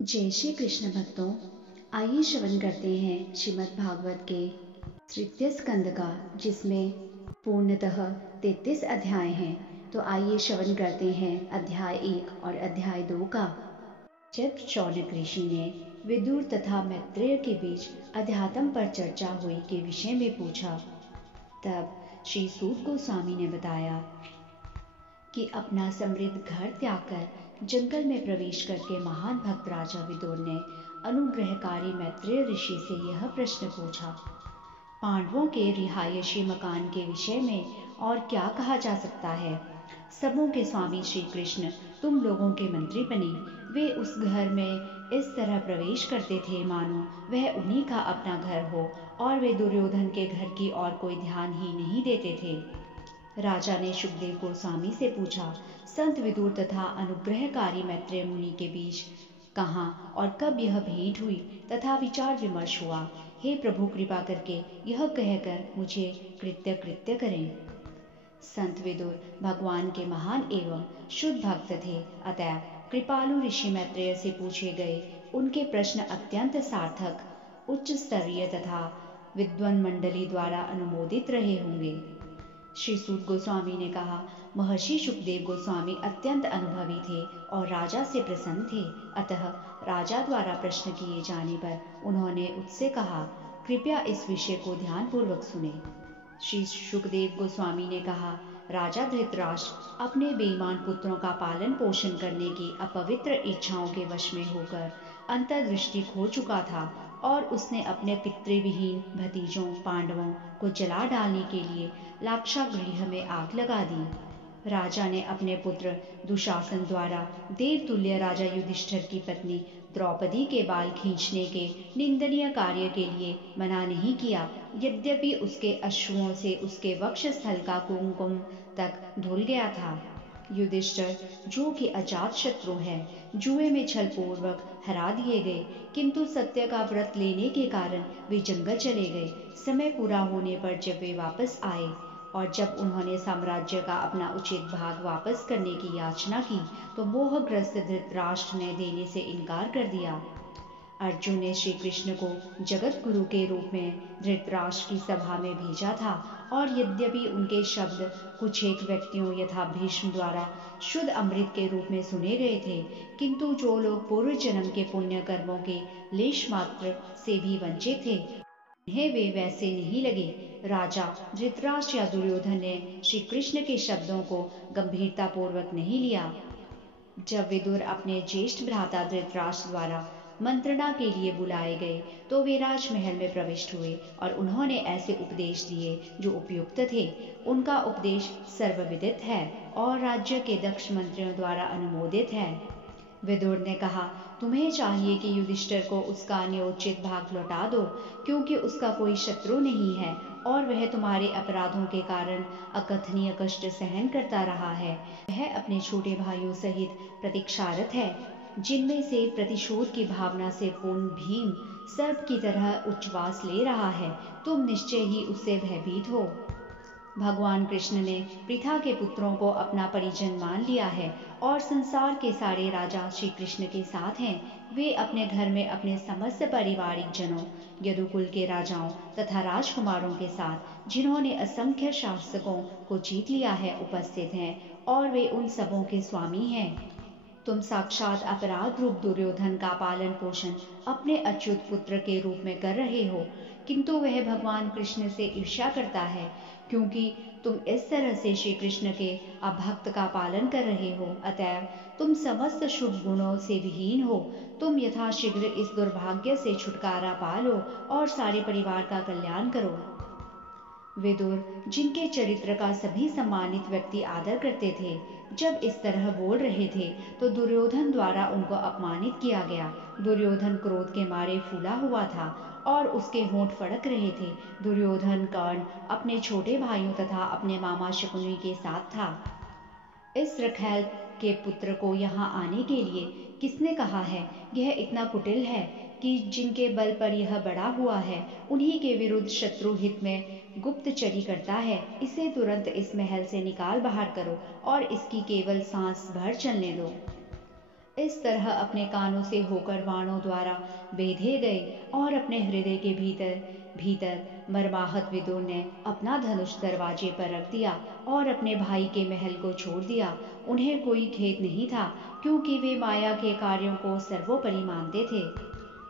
जय श्री कृष्ण भक्तों, आइए श्रवण करते हैं श्रीमद् भागवत के तृतीय स्कंद का, जिसमें पूर्णतः 33 अध्याय हैं। तो आइए श्रवण करते हैं अध्याय 1 और अध्याय 2 का। जब शौनक ऋषि ने विदुर तथा मैत्रेय के बीच अध्यात्म पर चर्चा हुई के विषय में पूछा, तब श्री सूत गोस्वामी ने बताया कि अपना समृद्ध घर त्याग कर जंगल में प्रवेश करके महान भक्त राजा विदुर ने अनुग्रहकारी मैत्रेय ऋषि से यह प्रश्न पूछा, पांडवों के रिहायशी मकान के विषय में और क्या कहा जा सकता है। सबों के स्वामी श्री कृष्ण तुम लोगों के मंत्री बने। वे उस घर में इस तरह प्रवेश करते थे मानो वह उन्हीं का अपना घर हो, और वे दुर्योधन के घर की और कोई ध्यान ही नहीं देते थे। राजा ने शुकदेव गोस्वामी से पूछा, संत विदुर तथा अनुग्रहकारी मैत्रेय मुनि के बीच कहाँ और कब यह भेंट हुई तथा विचार विमर्श हुआ। हे प्रभु, कृपा करके यह कहकर मुझे कृत्य करें। संत विदुर भगवान के महान एवं शुद्ध भक्त थे, अतः कृपालु ऋषि मैत्रेय से पूछे गए उनके प्रश्न अत्यंत सार्थक, उच्च स्तरीय तथा विद्वान मंडली द्वारा अनुमोदित रहे होंगे। श्री सूत गोस्वामी ने कहा, महर्षि शुकदेव गोस्वामी अत्यंत अनुभवी थे और राजा से प्रसन्न थे, अतः राजा द्वारा प्रश्न किए जाने पर उन्होंने उससे कहा, कृपया इस विषय को ध्यानपूर्वक सुने। श्री शुकदेव गोस्वामी ने कहा, राजा धृतराष्ट्र अपने बेईमान पुत्रों का पालन पोषण करने की अपवित्र इच्छाओं के वश में होकर अंतर्दृष्टि खो चुका था, और उसने अपने पितृविहीन भतीजों पांडवों को जला डालने के लिए लाक्षागृह में आग लगा दी। राजा ने अपने पुत्र दुशासन द्वारा देवतुल्य राजा युधिष्ठिर की पत्नी द्रौपदी के बाल खींचने के निंदनीय कार्य के लिए मना नहीं किया, यद्यपि उसके अश्रुओं से उसके वक्षस्थल का कुमकुम तक धुल गया था। युधिष्ठिर, जो कि अजात शत्रु है, जुए में छल पूर्वक हरा दिए गए, किंतु सत्य का व्रत लेने के कारण वे जंगल चले गए। समय पूरा होने पर जब वे वापस आए और जब उन्होंने साम्राज्य का अपना उचित भाग वापस करने की याचना की, तो मोहग्रस्त धृतराष्ट्र ने देने से इनकार कर दिया। अर्जुन ने श्री कृष्ण को जगत गुरु के रूप में धृतराष्ट्र की सभा में भेजा था, और यद्यपि उनके शब्द कुछ एक व्यक्तियों यथा भीष्म द्वारा शुद्ध अमृत के रूप में सुने गए थे, किंतु जो लोग पूर्व जन्म के पुण्य कर्मों के लेश मात्र से भी वंचित थे, उन्हें वे वैसे नहीं लगे। राजा धृतराष्ट्र या दुर्योधन ने श्री कृष्ण के शब्दों को गंभीरता पूर्वक नहीं लिया। जब विदुर अपने ज्येष्ठ भ्राता धृतराष्ट्र द्वारा मंत्रणा के लिए बुलाए गए, तो वे राजमहल में प्रविष्ट हुए और उन्होंने ऐसे उपदेश दिए जो उपयुक्त थे। उनका उपदेश सर्वविदित है और राज्य के दक्ष मंत्रियों द्वारा अनुमोदित है। विदुर ने कहा, तुम्हें चाहिए कि युधिष्ठिर को उसका न्योचित भाग लौटा दो, क्योंकि उसका कोई शत्रु नहीं है और वह तुम्हारे अपराधों के कारण अकथनीय कष्ट सहन करता रहा है। वह अपने छोटे भाइयों सहित प्रतीक्षारत है, जिनमें से प्रतिशोध की भावना से पूर्ण भीम सर्प की तरह उच्छ्वास ले रहा है। तुम निश्चय ही उससे भयभीत हो। भगवान कृष्ण ने पृथा के पुत्रों को अपना परिजन मान लिया है और संसार के सारे राजा श्री कृष्ण के साथ हैं। वे अपने घर में अपने समस्त पारिवारिक जनों, यदुकुल के राजाओं तथा राजकुमारों के साथ, जिन्होंने असंख्य शासकों को जीत लिया है, उपस्थित हैं, और वे उन सबों के स्वामी हैं। तुम साक्षात अपराध रूप दुर्योधन का पालन पोषण अपने अच्युत पुत्र के रूप में कर रहे हो, किंतु वह भगवान कृष्ण से ईर्ष्या करता है, क्योंकि तुम इस तरह से श्री कृष्ण के अभक्त का पालन कर रहे हो। अतएव तुम समस्त शुभ गुणों से विहीन हो। तुम यथाशीघ्र इस दुर्भाग्य से छुटकारा पा लो और सारे परिवार का कल्याण करो। विदुर, जिनके चरित्र का सभी सम्मानित व्यक्ति आदर करते थे, जब इस तरह बोल रहे थे, तो दुर्योधन द्वारा उनको अपमानित किया गया। दुर्योधन क्रोध के मारे फूला हुआ था और उसके होंठ फड़क रहे थे। दुर्योधन कर्ण अपने छोटे भाइयों तथा अपने मामा शकुनी के साथ था। इस रखैल के पुत्र को यहाँ आने के लिए किसने कहा है? यह इतना कुटिल है कि जिनके बल पर यह बड़ा हुआ है, उन्हीं के विरुद्ध शत्रु हित में गुप्तचरी करता है। इसे तुरंत इस महल से निकाल बाहर करो और इसकी केवल सांस भर चलने दो। इस तरह अपने कानों से होकर बाणों द्वारा बेधे गए और अपने हृदय के भीतर भीतर मर्माहत विदुर ने अपना धनुष दरवाजे पर रख दिया और अपने भाई के महल को छोड़ दिया। उन्हें कोई खेद नहीं था, क्योंकि वे माया के कार्यों को सर्वोपरि मानते थे।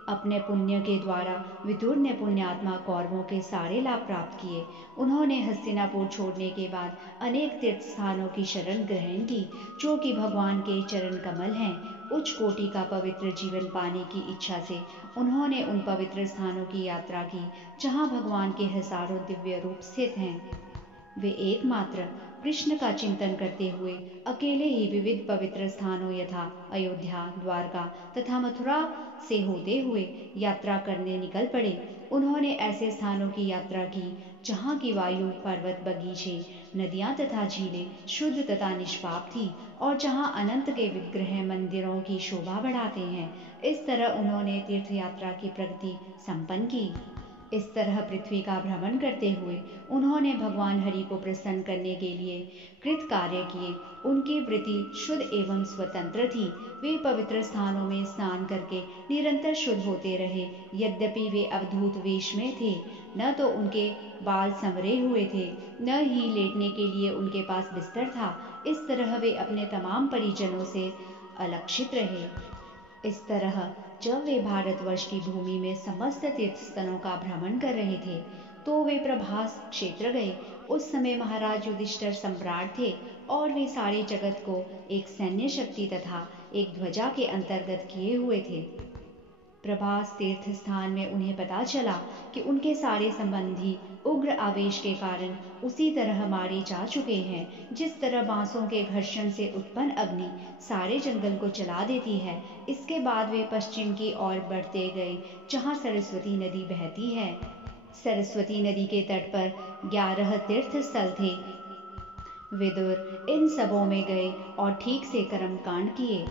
अपने पुण्य के द्वारा विदुर ने पुण्यात्मा कौरवों के सारे लाभ प्राप्त किए। उन्होंने हस्तिनापुर छोड़ने के बाद अनेक तीर्थ स्थानों की शरण ग्रहण की, जो कि भगवान के चरण कमल हैं। उच्च कोटि का पवित्र जीवन पाने की इच्छा से उन्होंने उन पवित्र स्थानों की यात्रा की, जहाँ भगवान के हजारों दिव्य रूप स्थित हैं। वे एकमात्र कृष्ण का चिंतन करते हुए अकेले ही विविध पवित्र स्थानों यथा अयोध्या, द्वारका तथा मथुरा से होते हुए यात्रा करने निकल पड़े। उन्होंने ऐसे स्थानों की यात्रा की जहाँ की वायु, पर्वत, बगीचे, नदियाँ तथा झीलें शुद्ध तथा निष्पाप थी और जहाँ अनंत के विग्रह मंदिरों की शोभा बढ़ाते हैं। इस तरह उन्होंने तीर्थ यात्रा की प्रगति संपन्न की। इस तरह पृथ्वी का भ्रमण करते हुए उन्होंने भगवान हरि को प्रसन्न करने के लिए कृत कार्य किए। उनकी वृत्ति शुद्ध एवं स्वतंत्र थी। वे पवित्र स्थानों में स्नान करके निरंतर शुद्ध होते रहे। यद्यपि वे अवधूत वेश में थे, न तो उनके बाल संवरे हुए थे, न ही लेटने के लिए उनके पास बिस्तर था। इस तरह वे अपने तमाम परिजनों से अलक्षित रहे। इस तरह जब वे भारतवर्ष की भूमि में समस्त तीर्थस्थलों का भ्रमण कर रहे थे, तो वे प्रभास क्षेत्र गए। उस समय महाराज युधिष्ठिर सम्राट थे और वे सारे जगत को एक सैन्य शक्ति तथा एक ध्वजा के अंतर्गत किए हुए थे। प्रभास तीर्थ स्थान में उन्हें पता चला कि उनके सारे संबंधी उग्र आवेश के कारण उसी तरह मारे जा चुके हैं, जिस तरह बांसों के घर्षण से उत्पन्न अग्नि सारे जंगल को जला देती है। इसके बाद वे पश्चिम की ओर बढ़ते गए, जहाँ सरस्वती नदी बहती है। सरस्वती नदी के तट पर 11 तीर्थ स्थल थे। विदुर इन सबों में गए और ठीक से कर्म कांड किए।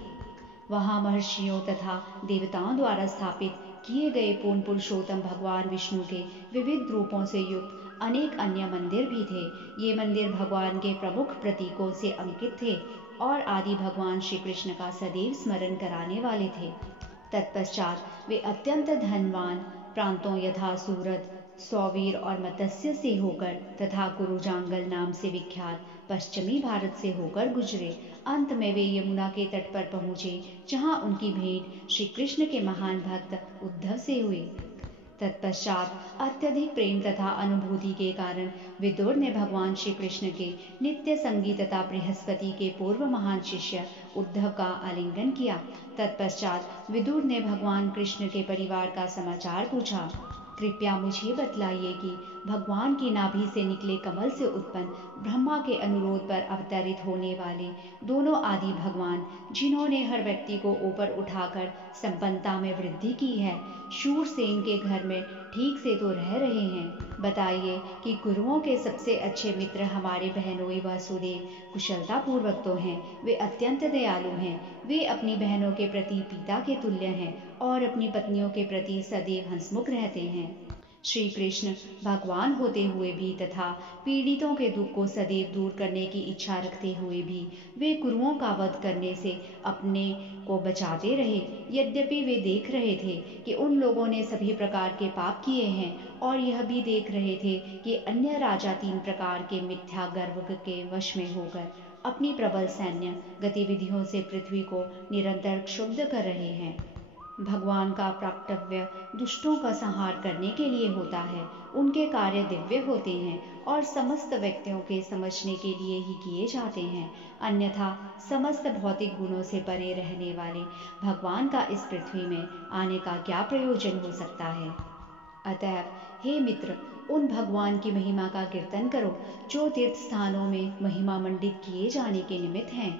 वहाँ महर्षियों तथा देवताओं द्वारा स्थापित किए गए पूर्ण पुरुषोत्तम भगवान विष्णु के विविध रूपों से युक्त अनेक अन्य मंदिर भी थे। ये मंदिर भगवान के प्रमुख प्रतीकों से अंकित थे और आदि भगवान श्री कृष्ण का सदैव स्मरण कराने वाले थे। तत्पश्चात वे अत्यंत धनवान प्रांतों यथा सूरत, सौवीर और मत्स्य से होकर तथा कुरुजांगल नाम से विख्यात पश्चिमी भारत से होकर गुजरे। अंत में वे यमुना के तट पर पहुंचे, जहां उनकी भेंट श्री कृष्ण के महान भक्त उद्धव से हुई। तत्पश्चात अत्यधिक प्रेम तथा अनुभूति के कारण विदुर ने भगवान श्री कृष्ण के नित्य संगी तथा बृहस्पति के पूर्व महान शिष्य उद्धव का आलिंगन किया। तत्पश्चात विदुर ने भगवान कृष्ण के परिवार का समाचार पूछा। कृपया मुझे बतलाइए कि भगवान की नाभि से निकले कमल से उत्पन्न ब्रह्मा के अनुरोध पर अवतरित होने वाले दोनों आदि भगवान, जिन्होंने हर व्यक्ति को ऊपर उठाकर संपन्नता में वृद्धि की है, शूरसेन के घर में ठीक से तो रह रहे हैं। बताइए कि गुरुओं के सबसे अच्छे मित्र हमारे बहनोई वासुदेव कुशलता पूर्वक तो हैं, वे अत्यंत दयालु हैं। वे अपनी बहनों के प्रति पिता के तुल्य हैं और अपनी पत्नियों के प्रति सदैव हंसमुख रहते हैं। श्री कृष्ण भगवान होते हुए भी तथा पीड़ितों के दुख को सदैव दूर करने की इच्छा रखते हुए भी वे गुरुओं का वध करने से अपने को बचाते रहे। यद्यपि वे देख रहे थे कि उन लोगों ने सभी प्रकार के पाप किए हैं और यह भी देख रहे थे कि अन्य राजा 3 प्रकार के मिथ्या गर्व के वश में होकर अपनी प्रबल सैन्य गतिविधियों से पृथ्वी को निरंतर क्षुब्ध कर रहे हैं। भगवान का प्राकट्य दुष्टों का संहार करने के लिए होता है। उनके कार्य दिव्य होते हैं और समस्त व्यक्तियों के समझने के लिए ही किए जाते हैं। अन्यथा समस्त भौतिक गुणों से परे रहने वाले भगवान का इस पृथ्वी में आने का क्या प्रयोजन हो सकता है। अतएव हे मित्र, उन भगवान की महिमा का कीर्तन करो जो तीर्थ स्थानों में महिमा मंडित किए जाने के निमित्त हैं।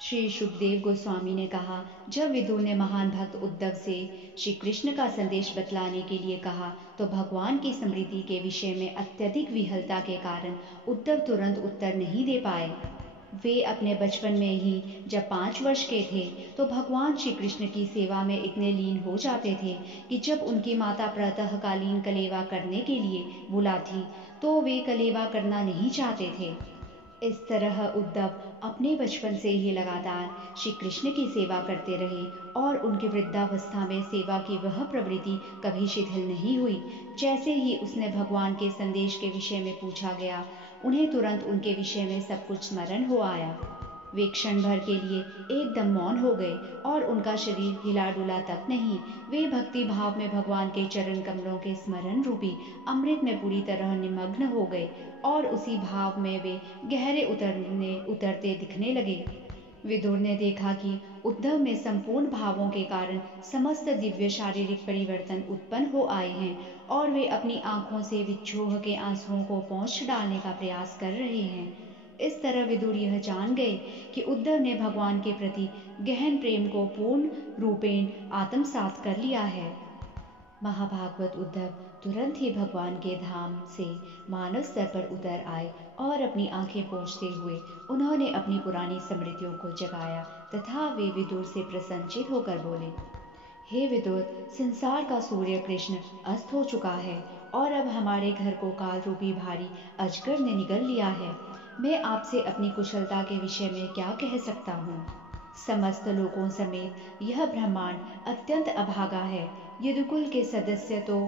श्री शुकदेव गोस्वामी ने कहा, जब विदुर ने महान भक्त उद्धव से श्री कृष्ण का संदेश बतलाने के लिए कहा, तो भगवान की स्मृति के विषय में अत्यधिक विहलता के कारण उद्धव तुरंत उत्तर नहीं दे पाए। वे अपने बचपन में ही जब 5 वर्ष के थे तो भगवान श्री कृष्ण की सेवा में इतने लीन हो जाते थे कि जब उनकी माता प्रातःकालीन कलेवा करने के लिए बुलाती तो वे कलेवा करना नहीं चाहते थे। इस तरह उद्धव अपने बचपन से ही लगातार श्री कृष्ण की सेवा करते रहे और उनकी वृद्धावस्था में सेवा की वह प्रवृत्ति कभी शिथिल नहीं हुई। जैसे ही उसने भगवान के संदेश के विषय में पूछा गया, उन्हें तुरंत उनके विषय में सब कुछ स्मरण हो आया। वे क्षण भर के लिए एकदम मौन हो गए और उनका शरीर हिला डुला तक नहीं। वे भक्ति भाव में भगवान के चरण कमलों के स्मरण रूपी अमृत में पूरी तरह निमग्न हो गए और उसी भाव में वे गहरे उतरते दिखने लगे। विदुर ने देखा कि उद्धव में संपूर्ण भावों के कारण समस्त दिव्य शारीरिक परिवर्तन उत्पन्न हो आए हैं और वे अपनी आंखों से विक्षोभ के आंसुओं को पोंछ डालने का प्रयास कर रहे हैं। इस तरह विदुर यह जान गए कि उद्धव ने भगवान के प्रति गहन प्रेम को पूर्ण रूपेण आत्मसात कर लिया है। महाभागवत उद्धव तुरंत ही भगवान के धाम से मानव स्तर पर उतर आए और अपनी आंखें पोंछते हुए उन्होंने अपनी पुरानी स्मृतियों को जगाया तथा वे विदुर से प्रसन्नचित होकर बोले, हे विदुर, संसार का सूर्य कृष्ण अस्त हो चुका है और अब हमारे घर को काल रूपी भारी अजगर ने निगल लिया है। मैं आपसे अपनी कुशलता के विषय में क्या कह सकता हूँ। समस्त लोगों समेत यह ब्रह्मांड अत्यंत अभागा है। यदुकुल के सदस्य तो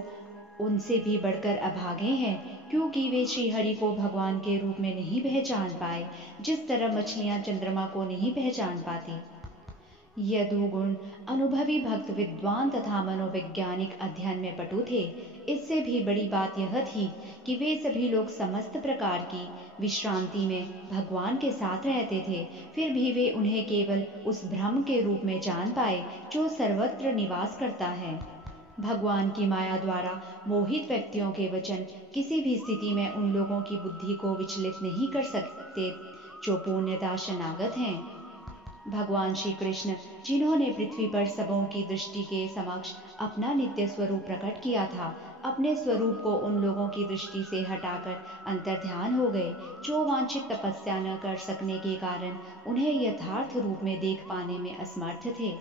उनसे भी बढ़कर अभागे हैं, क्योंकि वे श्रीहरि को भगवान के रूप में नहीं पहचान पाए, जिस तरह मछलियां चंद्रमा को नहीं पहचान पाती। यदुगुण अनुभवी भक्त विद्वान तथा मनोवैज्ञानिक अध्ययन में पटु थे। इससे भी बड़ी बात यह थी कि वे सभी लोग समस्त प्रकार की विश्रांति में भगवान के साथ रहते थे, फिर भी वे उन्हें केवल उस ब्रह्म के रूप में जान पाए जो सर्वत्र निवास करता है। भगवान की माया द्वारा मोहित व्यक्तियों के वचन किसी भी स्थिति में उन लोगों की बुद्धि को विचलित नहीं कर सकते जो पूर्णतः शरणागत हैं। भगवान श्री कृष्ण, जिन्होंने पृथ्वी पर सबों की दृष्टि के समक्ष अपना नित्य स्वरूप प्रकट किया था, अपने स्वरूप को उन लोगों की दृष्टि से हटाकर अंतर्ध्यान हो गए जो वांछित तपस्या न कर सकने के कारण उन्हें यथार्थ रूप में देख पाने में असमर्थ थे।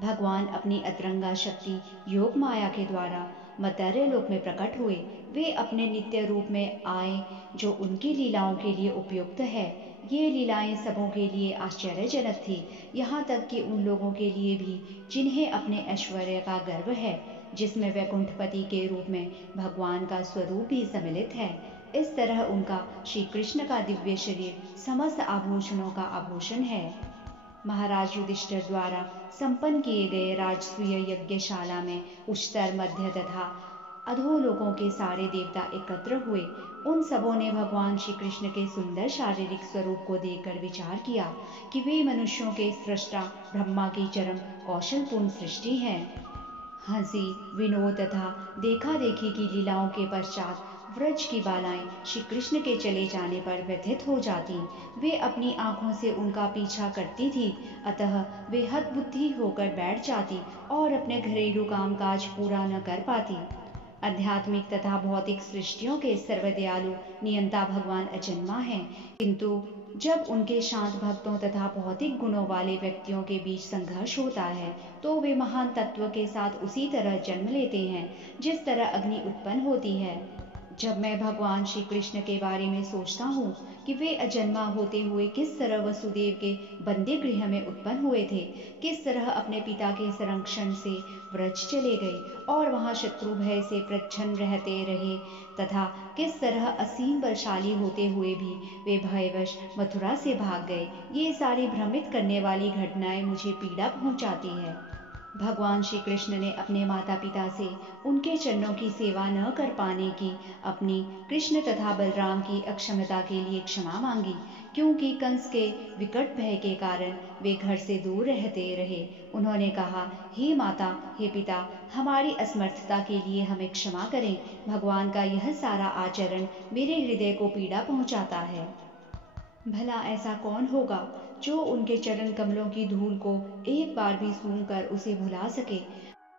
भगवान अपनी अतरंगा शक्ति योग माया के द्वारा मर्त्य लोक में प्रकट हुए। वे अपने नित्य रूप में आए जो उनकी लीलाओं के लिए उपयुक्त है। ये लीलाएं सबों के लिए आश्चर्यजनक थी, यहाँ तक कि उन लोगों के लिए भी जिन्हें अपने ऐश्वर्य का गर्व है, जिसमें वैकुंठपति के रूप में भगवान का स्वरूप भी सम्मिलित है। इस तरह उनका श्री कृष्ण का दिव्य शरीर समस्त आभूषणों का आभूषण है। महाराज युधिष्ठिर द्वारा संपन्न किए गए राजसूय यज्ञशाला में उच्चतर, मध्य तथा अधोलोकों के सारे देवता एकत्र हुए। उन सबों ने भगवान श्री कृष्ण के सुंदर शारीरिक स्वरूप को देखकर विचार किया कि वे मनुष्यों के सृष्टा ब्रह्मा की चरम कौशलपूर्ण सृष्टि है। हंसी, विनोद तथा देखा देखी की लीलाओं के पश्चात व्रज की बालाएं श्री कृष्ण के चले जाने पर व्यथित हो जाती। वे अपनी आंखों से उनका पीछा करती थी, अतः वे हतबुद्धि होकर बैठ जाती और अपने घरेलू कामकाज पूरा न कर पाती। आध्यात्मिक तथा भौतिक सृष्टियों के सर्वदयालु नियंता भगवान अजन्मा हैं, किंतु जब उनके शांत भक्तों तथा भौतिक गुणों वाले व्यक्तियों के बीच संघर्ष होता है, तो वे महान तत्व के साथ उसी तरह जन्म लेते हैं जिस तरह अग्नि उत्पन्न होती है। जब मैं भगवान श्री कृष्ण के बारे में सोचता हूँ कि वे अजन्मा होते हुए किस तरह वसुदेव के बंदी गृह में उत्पन्न हुए थे, किस तरह अपने पिता के संरक्षण से व्रज चले गए और वहाँ शत्रु भय से प्रच्छन्न रहते रहे, तथा किस तरह असीम बलशाली होते हुए भी वे भयवश मथुरा से भाग गए, ये सारी भ्रमित करने वाली घटनाएं मुझे पीड़ा पहुंचाती है। भगवान श्री कृष्ण ने अपने माता पिता से उनके चरणों की सेवा न कर पाने की अपनी कृष्ण तथा बलराम की अक्षमता के लिए क्षमा मांगी, क्योंकि कंस के विकट भय के कारण वे घर से दूर रहते रहे। उन्होंने कहा, हे माता, हे पिता, हमारी असमर्थता के लिए हमें क्षमा करें। भगवान का यह सारा आचरण मेरे हृदय को पीड़ा पहुंचाता है। भला ऐसा कौन होगा जो उनके चरण कमलों की धूल को एक बार भी सूंघकर उसे भुला सके।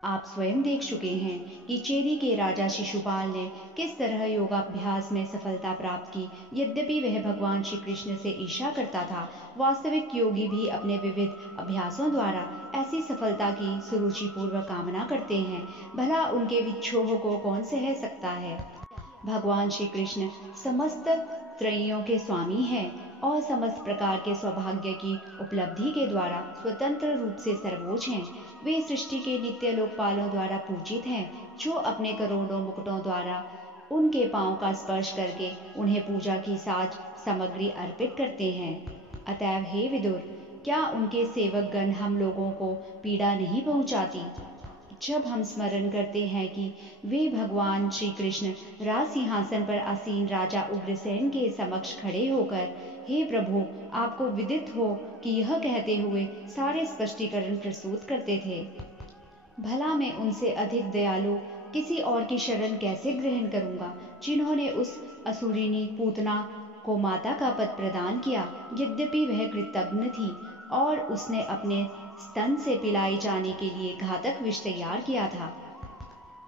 आप स्वयं देख चुके हैं कि चेदी के राजा शिशुपाल ने किस तरह योगाभ्यास में सफलता प्राप्त की। यद्यपि वह भगवान श्री कृष्ण से ईर्ष्या करता था, वास्तविक योगी भी अपने विविध अभ्यासों द्वारा ऐसी सफलता की सुरुचिपूर्वक कामना करते हैं। भला उनके विक्षोभ को कौन सह सकता है। भगवान श्री कृष्ण समस्त त्रयियों के स्वामी हैं और समस्त प्रकार के सौभाग्य की उपलब्धि के द्वारा स्वतंत्र रूप से सर्वोच्च हैं। वे सृष्टि के नित्य लोकपालों द्वारा पूजित हैं, जो अपने करोड़ों मुकुटों द्वारा उनके पांव का स्पर्श करके उन्हें पूजा की साज सामग्री अर्पित करते हैं। अतएव हे विदुर, क्या उनके सेवक गण हम लोगों को पीड़ा नहीं पहुंचाती? जब हम स्मरण करते हैं कि वे भगवान श्री कृष्ण राज सिंहासन पर आसीन राजा उग्रसेन के समक्ष खड़े होकर हे प्रभु, आपको विदित हो कि यह कहते हुए सारे स्पष्टीकरण प्रस्तुत करते थे। भला मैं उनसे अधिक दयालु किसी और की शरण कैसे ग्रहण करूंगा, जिन्होंने उस असुरिनी पूतना को माता का पद प्रदान किया, यद्यपि वह कृतघ्न थी और उसने अपने स्तन से पिलाई जाने के लिए घातक विष तैयार किया था।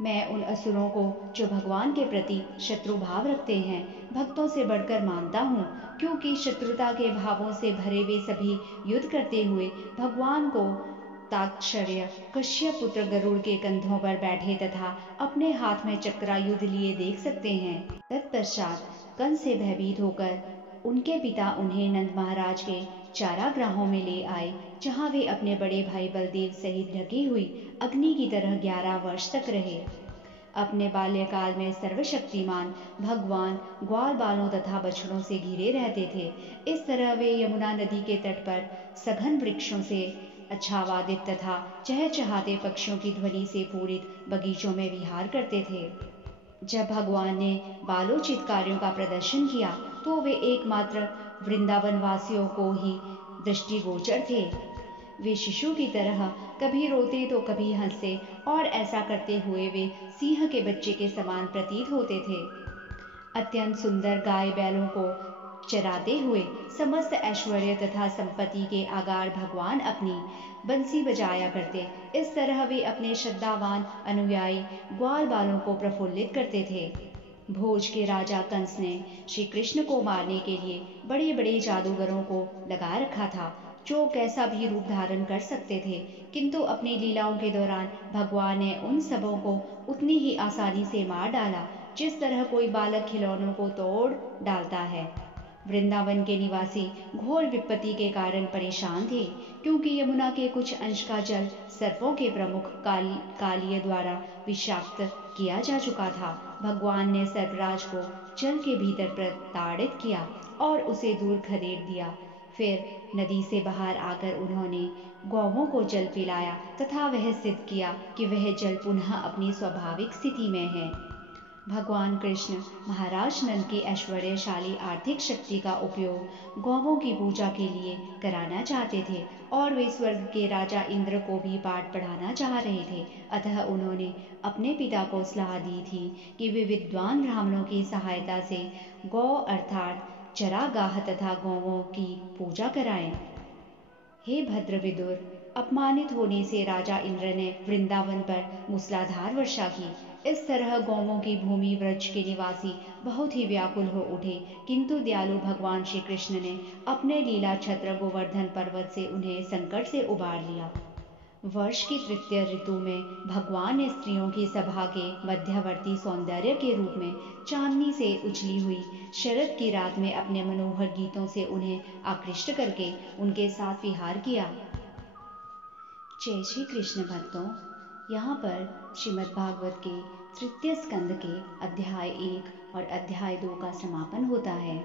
मैं उन असुरों को जो भगवान के प्रति शत्रु भाव रखते हैं भक्तों से बढ़कर मानता हूँ, क्योंकि शत्रुता के भावों से भरे वे सभी युद्ध करते हुए भगवान को ताक्षर्य कश्यप पुत्र गरुड़ के कंधों पर बैठे तथा अपने हाथ में चक्रायुध लिए देख सकते हैं। तत्पश्चात कंस से भयभीत होकर उनके पिता उन्हें नंद महाराज के चारागाहों में ले आए, जहाँ वे अपने बड़े भाई बलदेव सहित ढकी हुई अग्नि की तरह 11 वर्ष तक रहे। अपने बाल्यकाल में सर्वशक्तिमान भगवान ग्वाल बालों तथा बछड़ों से घिरे रहते थे। इस तरह वे यमुना नदी के तट पर सघन वृक्षों से आच्छादित तथा चहचहाते पक्षियों की ध्वनि से पूरित बगीचों में विहार करते थे। जब भगवान ने बालोचित कार्यों का प्रदर्शन किया तो वे एकमात्र वृंदावन वासियों को ही दृष्टिगोचर थे। वे शिशु की तरह कभी रोते तो कभी हंसते, और ऐसा करते हुए वे सिंह के बच्चे के समान प्रतीत होते थे। अत्यंत सुंदर गाय बैलों को चराते हुए समस्त ऐश्वर्य तथा संपत्ति के आगार भगवान अपनी बंसी बजाया करते। इस तरह वे अपने श्रद्धावान अनुयायी ग्वाल बालों को प्रफुल्लित करते थे। भोज के राजा कंस ने श्री कृष्ण को मारने के लिए बड़े बड़े जादूगरों को लगा रखा था, जो कैसा भी रूप धारण कर सकते थे, किंतु अपनी लीलाओं के दौरान भगवान ने उन सबों को उतनी ही आसानी से मार डाला जिस तरह कोई बालक खिलौनों को तोड़ डालता है। वृंदावन के निवासी घोर विपत्ति के कारण परेशान थे, क्योंकि यमुना के कुछ अंश का जल सर्पों के प्रमुख कालिय द्वारा विषाक्त किया जा चुका था। भगवान ने सर्पराज को जल के भीतर प्रताड़ित किया और उसे दूर खदेड़ दिया। फिर नदी से बाहर आकर उन्होंने गौवों को जल पिलाया तथा वह सिद्ध किया कि वह जल पुनः अपनी स्वाभाविक स्थिति में है। भगवान कृष्ण महाराज नंद की ऐश्वर्यशाली आर्थिक शक्ति का उपयोग गौवों की पूजा के लिए कराना चाहते थे, और वे स्वर्ग के राजा इंद्र को भी पाठ पढ़ाना चाह रहे थे। अतः उन्होंने अपने पिता को सलाह दी थी कि वे विद्वान ब्राह्मणों की सहायता से गौ अर्थात चरागाह तथा गौवों की पूजा कराएं। हे भद्र विदुर, अपमानित होने से राजा इंद्र ने वृंदावन पर मूसलाधार वर्षा की। इस तरह गौवों की भूमि व्रज के निवासी बहुत ही व्याकुल हो उठे, किंतु दयालु भगवान श्री कृष्ण ने अपने लीला छत्र गोवर्धन पर्वत से उन्हें संकट से उबार लिया। वर्ष की तृतीय ऋतु में भगवान ने स्त्रियों की सभा के मध्यवर्ती सौंदर्य के रूप में चांदनी से उछली हुई शरद की रात में अपने मनोहर गीतों से उन्हें आकृष्ट करके उनके साथ विहार किया। जय श्री कृष्ण भक्तों, यहाँ पर श्रीमद् भागवत के तृतीय स्कंद के अध्याय 1 और अध्याय 2 का समापन होता है।